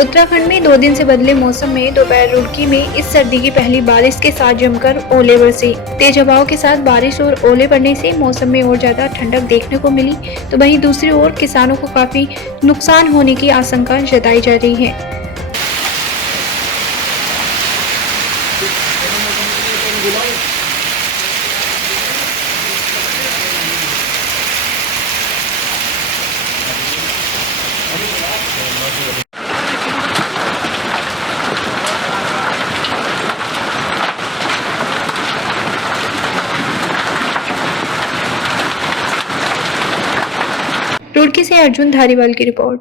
उत्तराखंड में 2 दिन से बदले मौसम में दोपहर रुड़की में इस सर्दी की पहली बारिश के साथ जमकर ओले बरसे। तेज हवाओं के साथ बारिश और ओले पड़ने से मौसम में और ज्यादा ठंडक देखने को मिली, तो वहीं दूसरी ओर किसानों को काफी नुकसान होने की आशंका जताई जा रही है। रुड़की से अर्जुन धारीवाल की रिपोर्ट।